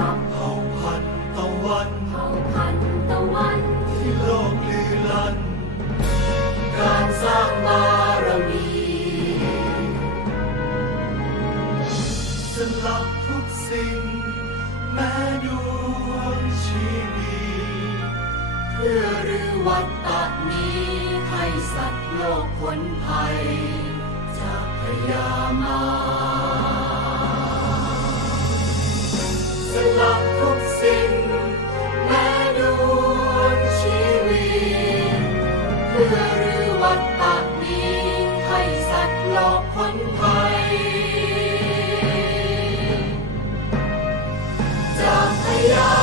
เผ่าพันธุ์วัน เผ่าพันธุ์วัน ที่โลกลือลัน การสร้างบารมีสลับทุกสิ่ง แม้ดวงชีวีเพื่อรือวัตตะนี้ให้สัตว์โลกพ้นภัยจากพยามา Hallelujah.